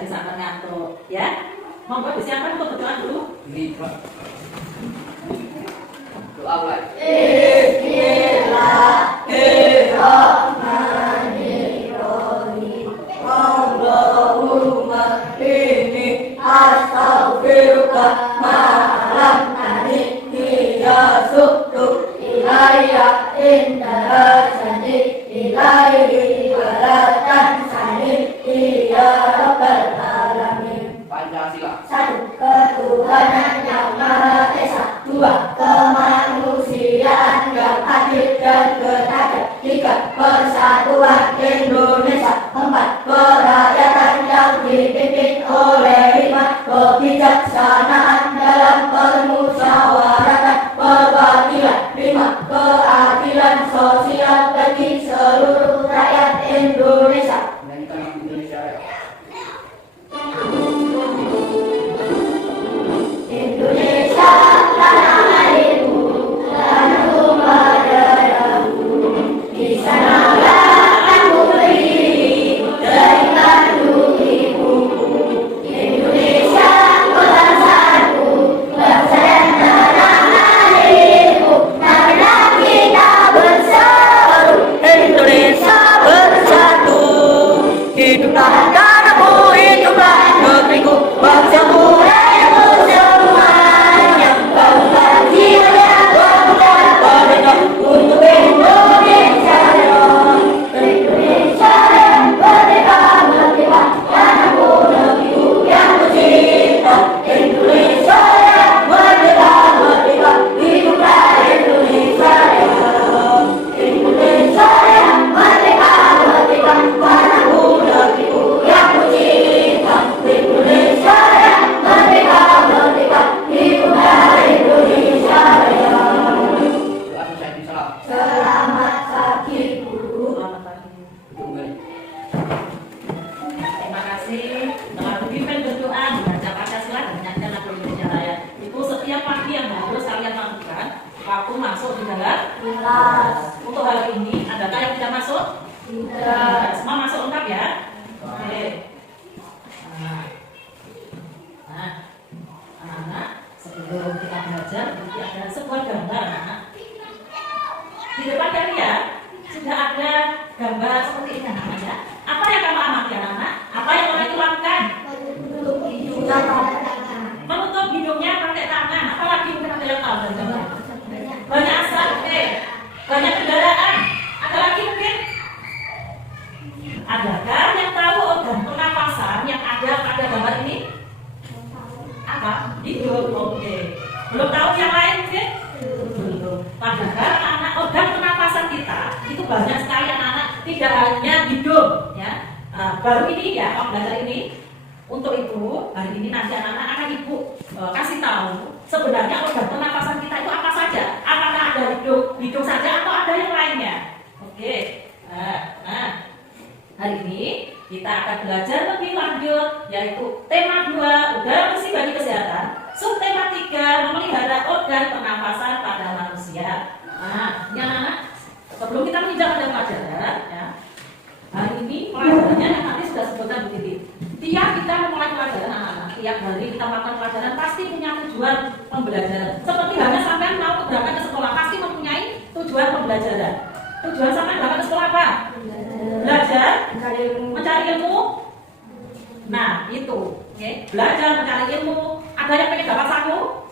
jadi sampai ngantuk ya. Monggo disiapkan untuk berdoa dulu. Ini Pak. Doa mulai. Bismillahirrahmanirrahim. Allahumma inni astaghfiruka ma lam anni yasuktu ilayya inda hasani ilayhi wa la tansani ya rabbal alamin. Pancasila. Satu, ketuhanan yang maha esa. Dua, kemanusiaan yang adil dan beradab. Tiga, persatuan Indonesia. Empat, kerakyatan yang dipimpin oleh hikmat kebijaksanaan dalam permusyawaratan perwakilan. Lima, keadilan sosial bagi seluruh rakyat Indonesia. Nyanyikan lagu Indonesia Raya. Indonesia tanah airku, tanah rumah darahku. Di sanalah aku berdiri dari kandung ibuku. Indonesia bangsaku, bangsa dan tanah airku. Marilah kita bersatu, Indonesia bersatu. Hiduplah tanahku, hiduplah negeriku, bangsaku. Untuk Indonesia yang merdeka, merdeka, tanahku negeriku yang tercinta. Indonesia yang merdeka, merdeka, hiduplah Indonesia yang merdeka, merdeka, tanahku negeriku yang tercinta. Indonesia yang merdeka, merdeka, hiduplah Indonesia Doa selesai di salam. Selamat pagi guru. Selamat pagi. Kembali. Terima kasih telah berpimpin berdoa membaca Pancasila dan menyanyikan lagu Indonesia Raya. Itu setiap pagi yang harus kalian lakukan waktu masuk di dalam Kelas. Untuk hari ini, adakah yang tidak masuk? Tidak. Semua masuk lengkap ya? Oke. Nah, anak-anak, sebelum kita belajar, nanti ada sebuah gambar, anak. Di depan kalian sudah ada gambar seperti ini, anak-anak. Apa yang kamu amati, anak-anak? Apa yang kamu lakukan? Menutup hidungnya pakai tangan. Apalagi mungkin ada yang tahu dari gambar? Banyak asap, oke. Banyak kendaraan. Ada lagi mungkin? Adakah yang tahu organ pernapasan yang ada pada gambar ini? Apa? Hidung, oke. Belum tahu yang lain mungkin? Belum. Padahal anak organ pernapasan kita itu banyak sekali anak-anak, tidak hanya hidung, ya. Baru ini ya, kalau belajar ini. Untuk itu, hari ini nanti anak-anak akan ibu kasih tahu sebenarnya organ pernapasan kita itu apa saja. Apakah ada hidung saja atau ada yang lainnya? Oke. Nah, hari ini kita akan belajar lebih lanjut, yaitu tema 2, udara bersih bagi kesehatan. Subtema 3, memelihara organ pernapasan pada manusia. Nah, ini anak-anak, sebelum kita menginjak pada pelajaran, ya, hari ini pelajarannya yang nanti sudah sebutkan Bu Titi. Tiap kita memulai pelajaran anak-anak, tiap hari kita melakukan pelajaran pasti punya tujuan pembelajaran. Seperti halnya sampai mau berangkat ke sekolah pasti mempunyai tujuan pembelajaran. Tujuan sampai berangkat ke sekolah apa? Belajar, mencari ilmu. Nah, itu, okay. Belajar mencari ilmu. Ada yang pengen dapat satu?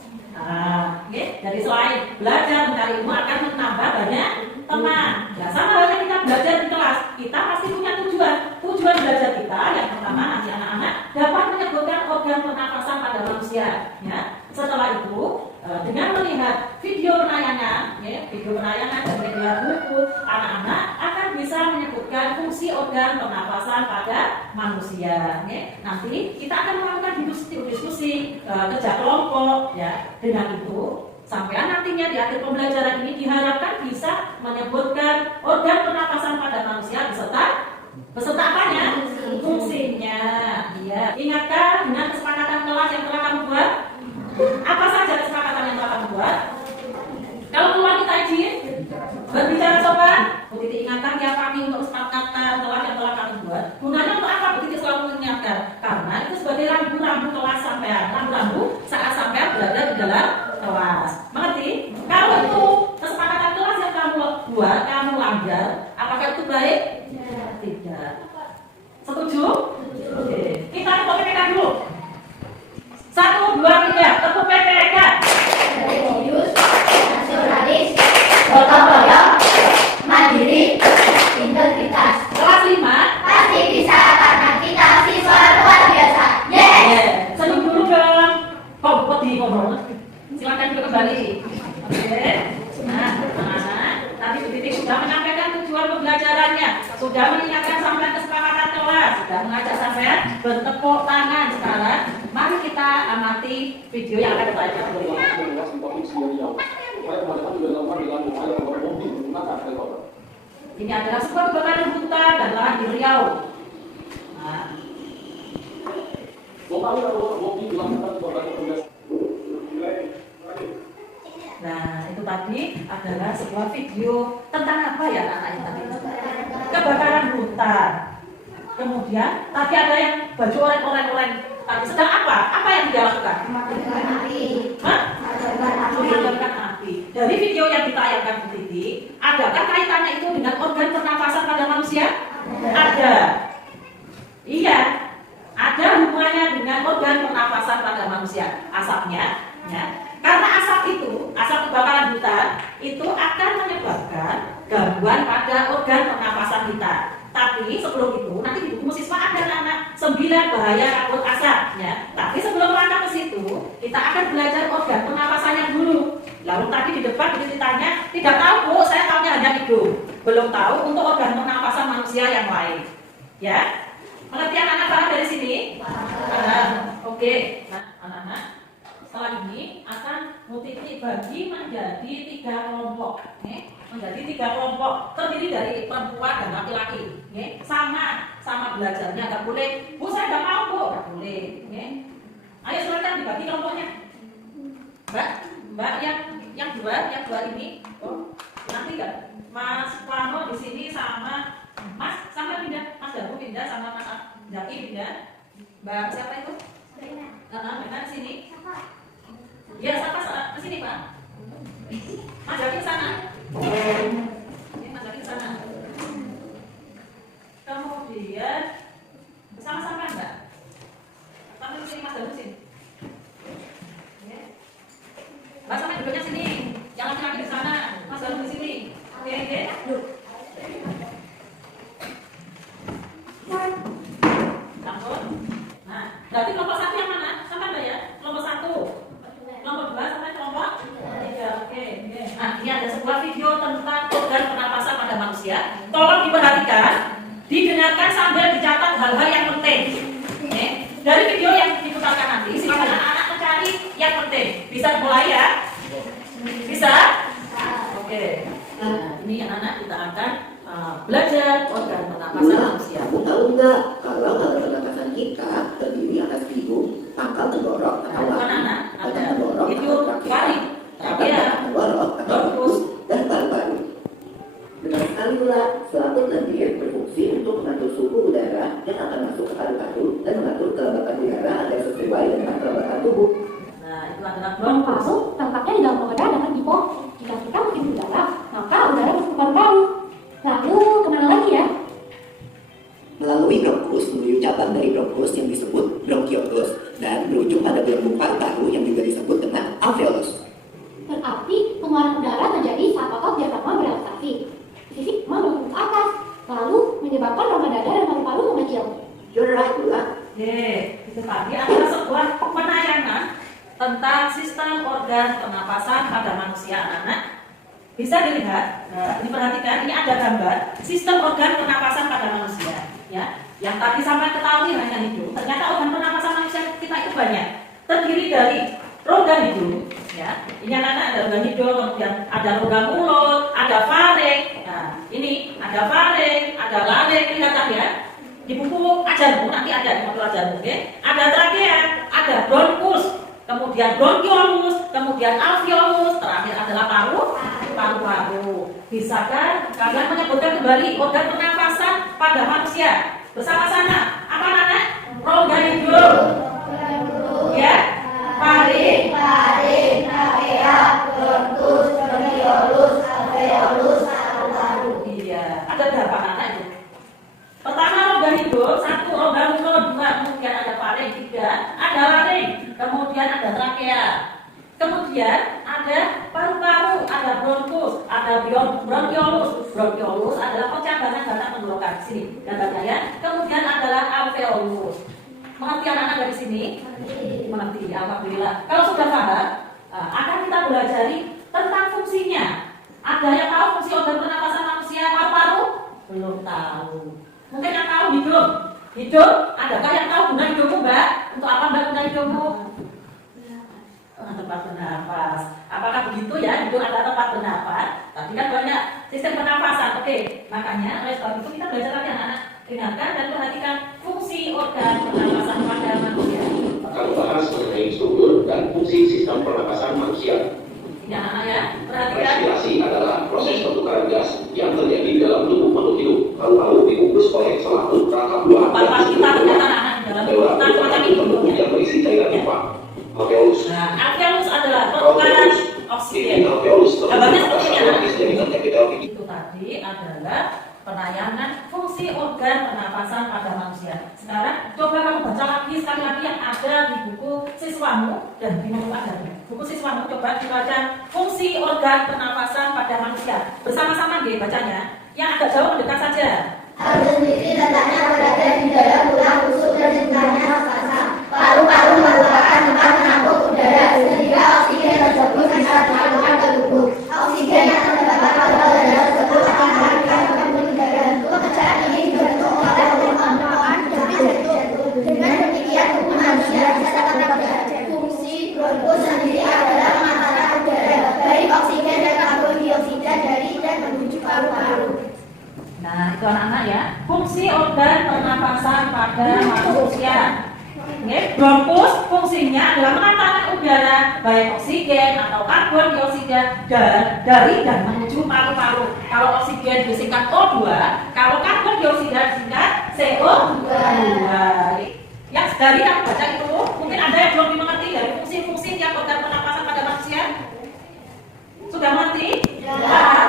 Okay. Jadi selain belajar mencari ilmu akan menambah banyak teman. Nah, sama halnya kita belajar di kelas, kita pasti punya tujuan. Tujuan belajar kita yang pertama nanti anak-anak dapat menyebutkan organ pernapasan pada manusia. Ya. Setelah itu, dengan melihat video penayangan, ya, dan melihat buku, anak-anak akan bisa menyebutkan fungsi organ pernapasan pada manusia. Ya. Nanti kita akan melakukan diskusi kerja kelompok. Ya. Dengan itu, sampai nantinya di akhir pembelajaran ini diharapkan bisa menyebutkan organ pernapasan pada manusia beserta apanya? Fungsinya. Ya. Ingatkan dengan kesepakatan kelas yang telah kamu buat. Apa saja kesepakatan yang telah kamu buat? Kalau keluar kita izin berbicara coba. Bu Titi ingatkan tiap pagi untuk kesepakatan kelas yang telah kamu buat. Gunanya untuk apa? Bu Titi selalu mengingatkan. Karena itu sebagai rambu-rambu kelas sampean, rambu-rambu saat sampean berada di dalam kelas. Mengerti? Kalau itu kesepakatan kelas yang kamu buat, kamu langgar, apakah itu baik? Tidak. Setuju? Oke. Kita tepuk PPK dulu. 1, 2, 3, tepuk PPK. Religius, nasionalis, gotong royong, mandiri, integritas. Kelas 5. Pasti bisa karena kita siswa luar biasa. Yes. Senyum dulu dong. Kok di ngomong? Silakan dulu kembali. Oke. Nah, tadi Bu Titi sudah menyampaikan tujuan pembelajarannya, sudah mengingatkan sampai kesepakatan kelas, sudah mengajak sampean bertepuk tangan. Sekarang, mari kita amati video yang akan kita dulu. Ini adalah sebuah kebakaran hutan dan lahan di Riau. Nah, itu tadi adalah sebuah video tentang apa ya anak-anak tadi? Kebakaran hutan. Kemudian tadi ada yang baju oranye-oranye. Tadi sedang apa? Apa yang dia lakukan? Memadamkan api. Hah? Memadamkan api. Memadamkan api. Dari video yang ditayangkan Bu Titi, adakah kaitannya itu dengan organ pernafasan pada manusia? Ada. Iya. Ada hubungannya dengan organ pernafasan pada manusia. Asapnya, ya. Karena asap itu, asap kebakaran hutan itu akan menyebabkan gangguan pada organ pernafasan kita. Tapi sebelum itu, nanti di buku siswa ada anak 9 bahaya kabut asap, ya. Tapi sebelum melangkah ke situ, kita akan belajar organ pernapasannya dulu. Lalu tadi di depan ditanya, tidak tahu Bu, saya tahunya hanya itu. Belum tahu untuk organ pernapasan manusia yang lain, ya. Mengerti anak-anak paham dari sini? Oke. Nah, anak-anak, setelah ini akan Bu Titi bagi menjadi 3 kelompok, menjadi 3 kelompok terdiri dari perempuan dan laki-laki, sama belajarnya. Nggak boleh, Bu saya nggak mau Bu, nggak boleh. Ayo silakan dibagi kelompoknya. Mbak yang dua ini, nanti nggak? Mas Plano di sini sama Mas pindah, Mas Daru pindah sama Mas Zaki pindah. Mbak siapa itu? Benar di sini. Ya, siapa ke sini, Pak? Mas Zaki sana. Mas Zaki sana. Kemudian sama-sama Mbak. Sampai sini Mas Daru sini. Mbak sampai duduknya sini. Yang laki-laki di sana, Mas Daru di sini. Oke. Langsung. Nah, berarti kelompok 1 yang mana? Sampai Mbak ya? Kelompok 1. Kelompok 2 sampai kelompok 3. Oke. Nah, ini ada sebuah video tentang organ pernapasan pada manusia. Tolong diperhatikan, didengarkan sambil dicatat hal-hal yang penting. Dari video yang diputarkan nanti, silakan anak-anak mencari yang penting. Bisa mulai ya? Bisa? Oke. Nah, ini anak-anak kita akan belajar organ pernapasan manusia. Kamu tahu nggak kalau alat pernapasan kita terdiri atas hidung, pangkal tenggorok, atau Anak-anak ada tenggorok, itu paling tenggorok, bagus. dan paru-paru. Benar sekali pula, selaput lendir berfungsi untuk mengatur suhu udara yang akan masuk ke paru-paru dan mengatur kelembapan udara agar sesuai dengan kelembapan tubuh. Nah, itu adalah Bronkus bronkus. tampaknya di dalam udara dapat dipom. Jika kita menghirup udara, maka udara masuk ke paru-paru. Lalu kemana lagi ya? Melalui bronkus menuju cabang dari bronkus yang disebut bronkiolus dan berujung pada gelembung paru-paru yang juga disebut dengan alveolus. Berarti pengeluaran udara terjadi saat otot diafragma berelaksasi. Sisi menurun ke atas, lalu menyebabkan rongga dada dan paru-paru mengecil. You're right, Bula. Itu tadi adalah sebuah penayangan tentang sistem organ pernapasan pada manusia anak-anak. Bisa dilihat, nah, ini perhatikan, ini ada gambar sistem organ pernapasan pada manusia. Ya, yang tadi sampai ketahui hanya hidung. Ternyata organ pernapasan manusia kita itu banyak. Terdiri dari rongga hidung. Ya, ini anak-anak ada rongga hidung, kemudian ada rongga mulut, ada faring. Nah, ini ada faring, ada laring, kelihatan ya. Di buku ajarmu nanti ada di modul ajarmu, oke? Ada trakea, ada bronkus, kemudian bronkiolus, kemudian alveolus, terakhir adalah paru-paru. Bisakah kalian menyebutkan kembali organ pernapasan pada manusia? Bersama-sama. Apa anak? rongga hidung, ya, paling, trachea, bronkus, bronkiolus, alveolus, paru-paru. iya. Ada berapa anak itu? Pertama rongga hidung, 1, rongga mulut, 2, kemudian ada paling, 3, ada laring, kemudian ada trakea, kemudian ada paru-paru, ada bronkus, ada bronkiolus. Bronkiolus adalah pencabangan batang tenggorokan sini, gambarnya ya. Kemudian adalah alveolus. Mengerti anak-anak dari sini? Mengerti, alhamdulillah. Kalau sudah paham, akan kita belajari tentang fungsinya. Ada yang tahu fungsi organ pernapasan manusia paru-paru? Belum tahu. Mungkin yang tahu hidung. Hidung, adakah yang tahu guna hidungmu, Mbak? Untuk apa Mbak guna hidungmu? Tempat bernapas. Apakah begitu ya? Hidung adalah tempat bernapas. Tapi kan banyak sistem pernapasan. Oke, makanya oleh sebab itu kita belajar lagi anak-anak. Ingatkan dan perhatikan fungsi organ pernapasan pada manusia. Akan membahas mengenai struktur dan fungsi sistem pernapasan manusia. Ini anak-anak ya, perhatikan. Respirasi adalah proses pertukaran gas yang terjadi dalam tubuh makhluk hidup. Paru-paru dibungkus oleh selaput rangkap luar Bapak kita ternyata anak-anak di dalam lewat tubuh macam ini. tubuh yang berisi cairan pipa. Alveolus. Nah, alveolus adalah pertukaran oksigen. Alveolus Gambarnya seperti ini anak. jaringan kapital. Itu tadi adalah penayangan fungsi organ pernapasan pada manusia. Sekarang coba kamu baca lagi sekali lagi yang ada di buku siswamu dan di buku ajarnya. Buku siswamu coba dibaca fungsi organ pernapasan pada manusia. Bersama-sama nggih bacanya. Yang agak jauh mendekat saja. Hal sendiri letaknya berada di dalam tulang rusuk dan sekitarnya raksasa. Paru-paru merupakan tempat menampung udara sehingga oksigen tersebut bisa disalurkan ke tubuh. Oksigen yang terdapat pada udara tersebut akan melarikan ke pembuluh darah. Pekerjaan ini dibantu oleh hormon jantung. Dengan demikian tubuh manusia bisa tetap bekerja. Fungsi bronkus sendiri adalah mengantarkan udara baik oksigen dan karbon dioksida dari dan menuju paru-paru. Nah, itu anak-anak ya. Fungsi organ pernapasan pada manusia. Bronkus fungsinya adalah mengantarkan udara baik oksigen atau karbon dioksida dari dan menuju paru-paru. Kalau oksigen disingkat O2, kalau karbon dioksida disingkat CO2. Yang dari kamu baca itu, mungkin ada yang belum dimengerti dari fungsi-fungsi tiap organ pernapasan pada manusia. Sudah mengerti? Paham?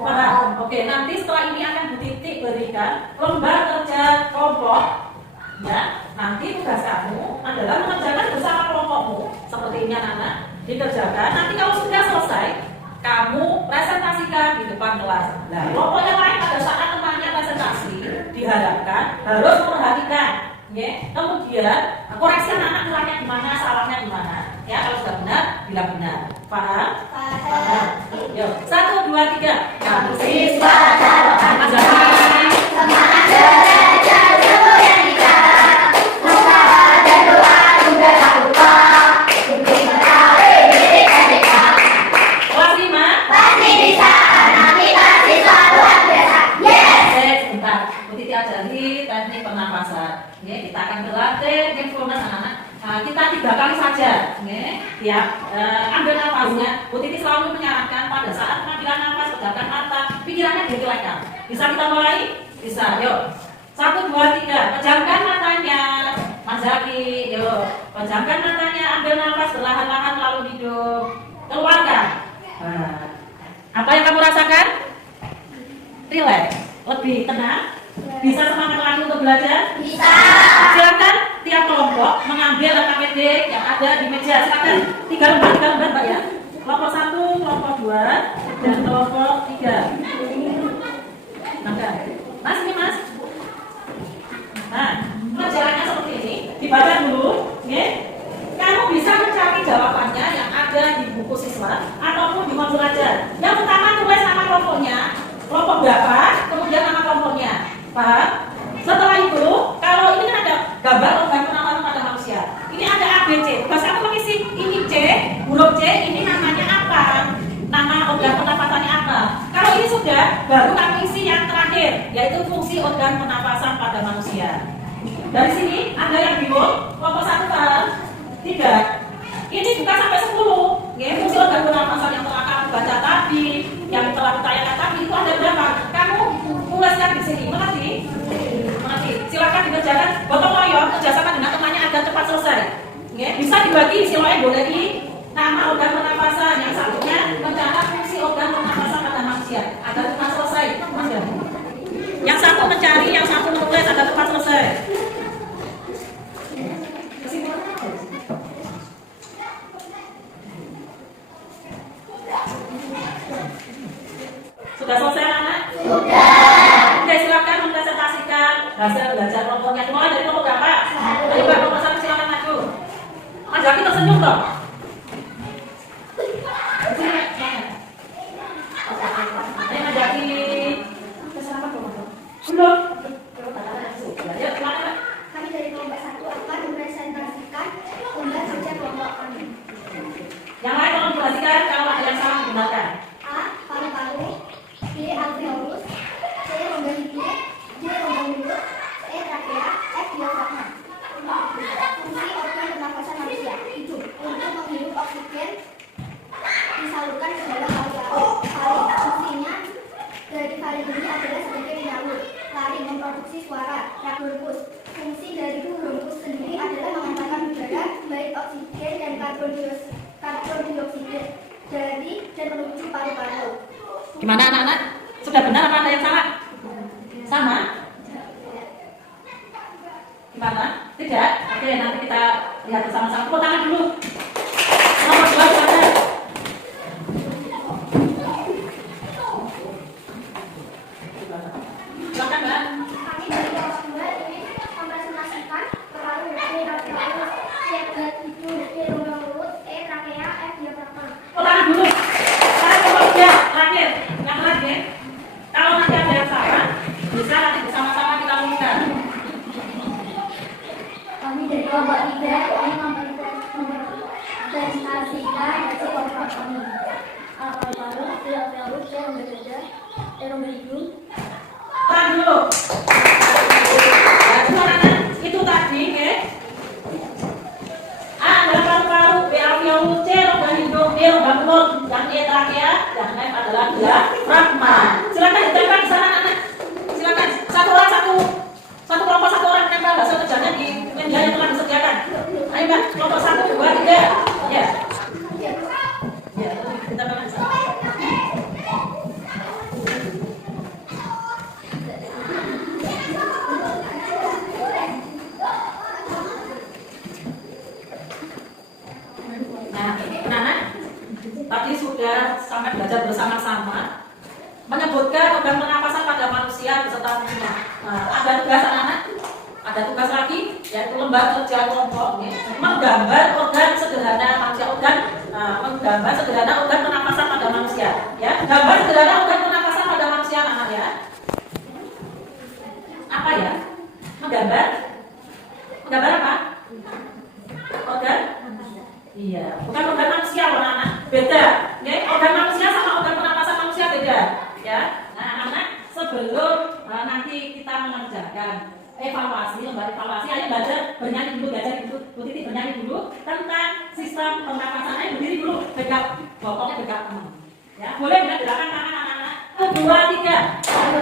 Paham. Oke, nanti setelah ini akan Bu Titik berikan lomba kerja kelompok. Ya, nanti tugas kamu adalah mengerjakan bersama kelompokmu. Seperti ini anak-anak, dikerjakan. Nanti kalau sudah selesai, kamu presentasikan di depan kelas. Nah, kelompok yang lain pada saat temannya presentasi diharapkan harus memperhatikan. Ya, kemudian koreksi anak-anak kurangnya di mana, salahnya di mana. Ya, kalau sudah benar, bilang benar. Paham? Paham. Yuk, 1, 2, 3. Kamu siswa dalam Semangat belajar semuanya kita. Usaha dan doa juga tak lupa. Untuk mengetahui diri kita. kelas 5. Pasti bisa. Anak kita siswa luar biasa. Yes. Sebentar, Bu Titi ajari teknik pernapasan. Ya, kita akan berlatih mindfulness anak-anak. Nah, kita 3 kali saja. Ya, ambil nafasnya. Bu Titi selalu menyarankan pada saat pengambilan nafas, pejamkan mata, pikirannya dirilekkan. Bisa kita mulai? Bisa, yuk. 1, 2, 3. Pejamkan matanya. Mas Zaki, yuk. Pejamkan matanya, ambil nafas perlahan-lahan lalu hidup. Keluarkan. Nah, apa yang kamu rasakan? Rileks, lebih tenang. Bisa semangat lagi untuk belajar? Bisa. Silakan tiap kelompok mengambil rekaman yang ada di meja. Silakan 3 lembar Mbak ya. Kelompok 1, kelompok 2, dan kelompok 3. Maka, Mas ini Mas. Nah, pelajarannya seperti ini. Dibaca dulu, ya. Kamu bisa mencari jawabannya yang ada di buku siswa ataupun di modul ajar. Yang pertama tulis nama kelompoknya, kelompok berapa, kemudian nama kelompoknya. Paham? Setelah itu, kalau ini kan ada gambar organ pernapasan pada manusia. Ini ada A, B, C. Bahasa kamu mengisi ini C, huruf C, ini namanya apa? Nama organ pernapasannya apa? Kalau ini sudah, baru kamu isi yang terakhir, yaitu fungsi organ pernapasan pada manusia. Dari sini ada yang bingung, kelompok 1 paham? 3. Ini bukan sampai 10. Ya, fungsi organ pernapasan yang telah kamu baca tadi, yang telah ditanyakan tadi itu ada berapa? Kamu tuliskan di sini. Mengerti? Mengerti. Silakan dikerjakan gotong royong kerjasama dengan dibagi silakan boleh ini nama organ pernapasan, yang satunya mencatat fungsi organ pernapasan pada manusia. Ada tempat selesai, Mas ya. Yang satu mencari, yang satu menulis, ada tempat selesai. Sudah selesai anak? Sudah. Oke, silakan mempresentasikan hasil belajar kelompoknya. Mulai dari kelompok berapa? Ayo Mbak, kelompok 1 silakan maju. Mas Jaki tersenyum dong. Ayo Mas Jaki. Belum. Ya, silakan. Kami dari kelompok 1 akan mempresentasikan unggahan kerja kelompok kami. Yang lain tolong perhatikan kalau ada yang salah gunakan. A. Paru-paru. B. Alveolus. C. Rongga hidung. D. Rongga mulut. E. Trakea. F. Diafragma. Fungsi organ pernapasan manusia hidup untuk menghirup oksigen disalurkan ke dalam paru-paru. Fungsinya dari faring ini adalah sebagai penyalur. Laring memproduksi suara. Bronkus. Fungsi dari bronkus sendiri adalah mengantarkan udara baik oksigen dan karbon dioksida dari dan menuju paru-paru. Gimana anak-anak? Sudah benar apa ada yang salah? Sama? Gimana? Tidak? Oke, nanti kita lihat bersama-sama. Tepuk tangan dulu. Nomor 2 silakan. Silakan Mbak. Kami dari kelompok 2 ini mempresentasikan paru, B. Alveolus, C. Rongga hidung, D. Rongga mulut, E. Trakea, F. Diafragma. Tepuk tangan dulu. Sekarang kelompok 3 terakhir. Yang terakhir. Kalau nanti ada yang salah, bisa nanti bersama-sama kita rumuskan. Kami dari kelompok 3 ini mempresentasikan hasil kelompok kami. Paru-paru, B. Alveolus, C. Rongga dada, E. Rongga hidung. Tahan dulu. Nah, anak-anak, itu tadi, ya. A adalah paru-paru, B alveolus, C rongga hidung, D rongga mulut, yang E trakea, yang F adalah diafragma. Silakan ditempel di sana anak. Silakan satu orang satu kelompok 1 orang menempel hasil kerjanya di media yang telah disediakan. Ayo Mbak, kelompok 1, 2, 3. Ya. Ya, ditempel di sana. Nah, anak-anak, tadi sudah sampai belajar bersama-sama menyebutkan organ pernapasan pada manusia beserta fungsinya. Ada tugas anak-anak, ada tugas lagi, yaitu lembar kerja kelompok, ya. Menggambar organ sederhana manusia, menggambar sederhana organ pernapasan pada manusia, ya. Gambar sederhana organ pernapasan pada manusia, anak ya. Apa ya? Menggambar apa? Organ? Iya, bukan organ manusia loh anak, beda. Ya, organ manusia sama organ pernapasan manusia beda. Ya, nah anak sebelum nanti kita mengerjakan evaluasi, lembar evaluasi, ayo belajar bernyanyi dulu, belajar dulu, Bu Titi bernyanyi dulu tentang sistem pernapasan. Ayo berdiri dulu, pegang bokongnya, pegang teman. Ya, boleh nggak gerakan tangan anak-anak? 1, 2, 3.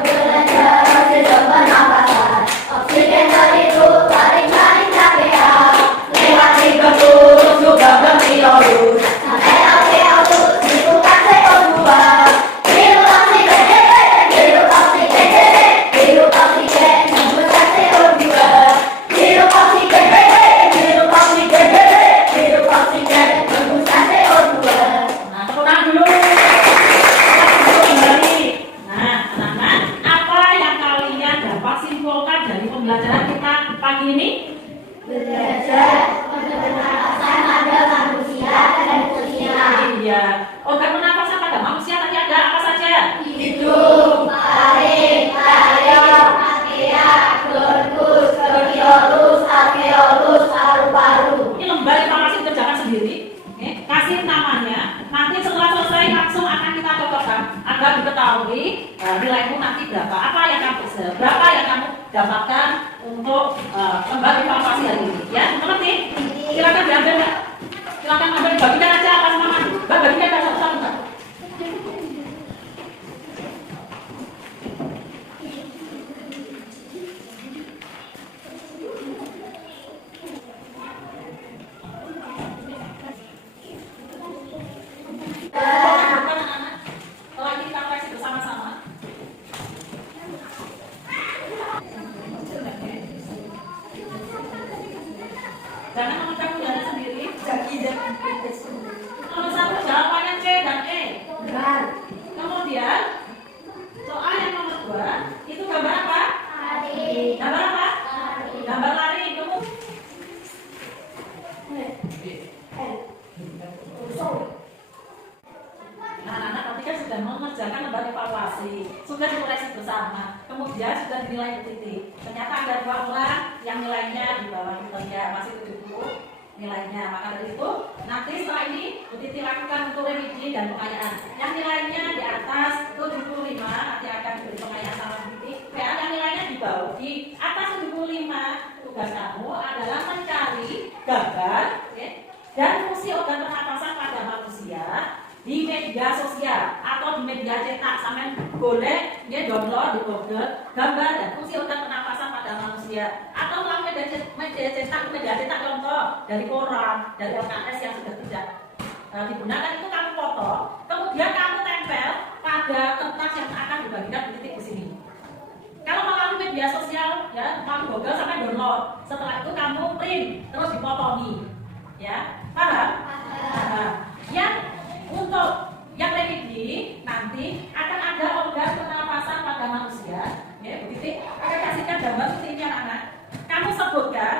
Belajar sistem pernapasan, oksigen terhirup dari jaring trakea, lewat bronkus juga alveolus, sampai alveolus dibuka CO2. Hirup oksigen, hirup oksigen, hirup oksigen, hembuskan CO2. Hirup oksigen, hirup oksigen, hirup oksigen, hembuskan CO2. Nah, tepuk tangan dulu. Kembali. Nah, anak-anak, apa yang kalian dapat simpulkan dari pembelajaran kita pagi ini? Belajar pernapasan pada manusia dan fungsinya. Iya. Organ pernapasan pada manusia tadi ada apa saja? Hidung, taring, trakea, bronkus, bronkiolus, alveolus, paru-paru. Ini lembar evaluasi dikerjakan sendiri. Oke. Kasih namanya. Nanti setelah selesai langsung akan kita cocokkan agar diketahui nilaimu nanti berapa. Apa yang kamu berapa yang kamu dapatkan untuk lembar evaluasi hari ini. Ya, mengerti? Silakan diambil, Mbak. Silakan ambil, bagikan aja atas nama. Mbak, bagikan aja satu-satu, Mbak. Nomor 1 jawabannya C dan E. Benar. Kemudian soal yang nomor 2 itu gambar apa? Lari. Gambar apa? Lari. Gambar lari. Kemudian anak-anak tadi kan sudah mengerjakan lembar evaluasi, sudah dikoreksi bersama, kemudian sudah dinilai titik. Ternyata ada 2 orang yang nilainya di bawah kita ya, masih 70 nilainya. Maka dari itu nanti setelah ini Bu Titi lakukan untuk revisi dan pengayaan. Yang nilainya di atas 75 nanti akan diberi pengayaan sama Bu Titi. Yang nilainya di bawah di atas 75, tugas kamu adalah mencari gambar dan fungsi organ pernapasan pada manusia di media sosial atau di media cetak. Sampai boleh download di Google gambar dan fungsi organ pernapasan pada manusia atau melalui media cetak contoh dari koran, dari LKS yang sudah tidak digunakan, itu kamu foto, kemudian kamu tempel pada kertas yang akan dibagikan di titik di sini. Kalau melalui media sosial ya, kamu Google sampai download, setelah itu kamu print terus dipotongi, ya paham? Yang untuk yang remedi nanti akan ada organ pernapasan pada manusia, ya Bu Titi akan kasihkan gambar seperti ini anak-anak. Kamu sebutkan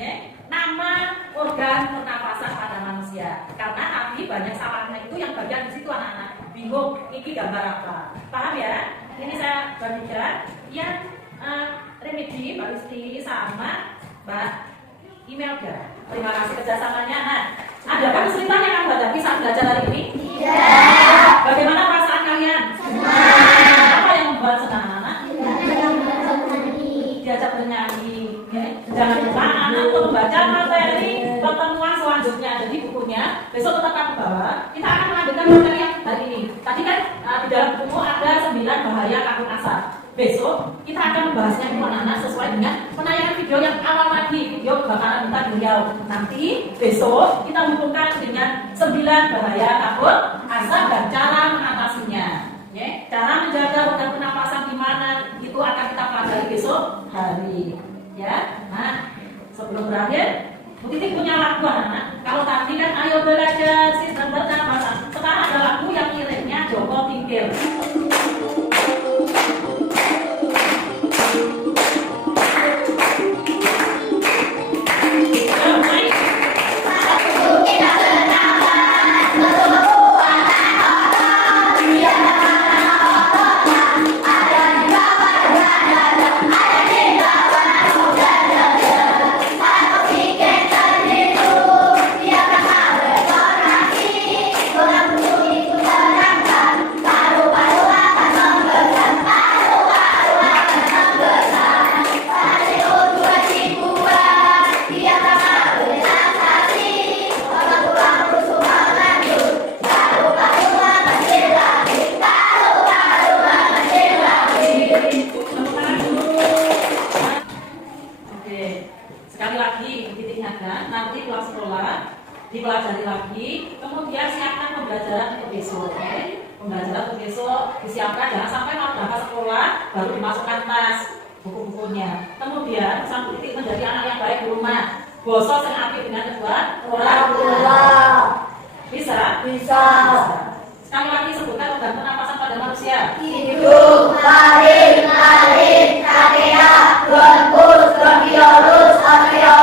ya, nama organ pernapasan pada manusia, karena nanti banyak salahnya itu yang bagian di situ anak-anak bingung ini gambar apa, paham ya? Ini saya bagikan yang remedi Mbak Listi sama Mbak Imelda. Terima kasih kerjasamanya. Nah, ada kan kesulitan yang kamu hadapi saat belajar hari ini? Tidak. Bagaimana perasaan kalian? Senang. Apa yang membuat senang anak? Diajak bernyanyi. Jangan lupa anak untuk membaca materi pertemuan selanjutnya. Jadi bukunya besok tetap kamu bawa. Kita akan melanjutkan materi yang hari ini. Tadi kan di dalam buku ada 9 bahaya kabut asap. Besok kita akan membahasnya anak-anak sesuai dengan penayangan video yang awal tadi, video kebakaran hutan beliau. Nanti besok kita hubungkan dengan 9 bahaya kabut asap dan cara mengatasinya. Ya, cara menjaga organ pernapasan di mana itu akan kita pelajari besok hari. Ya, nah sebelum berakhir, Bu Titi punya lagu anak-anak. Kalau tadi kan ayo belajar sistem pernapasan, sekarang ada lagu yang liriknya Joko Tingkir. Sekali lagi titik ingatkan, nanti pulang sekolah dipelajari lagi, kemudian siapkan pembelajaran untuk besok. Pembelajaran untuk besok disiapkan, jangan sampai mau berangkat sekolah baru dimasukkan tas buku-bukunya. Kemudian sang titik menjadi anak yang baik di rumah. Bosok yang apik dengan kedua orang tua. Bisa? Bisa. Sekali lagi sebutkan organ pernapasan pada manusia. Hidung, taring, trachea, bronkus, bronkiolus, alveolus.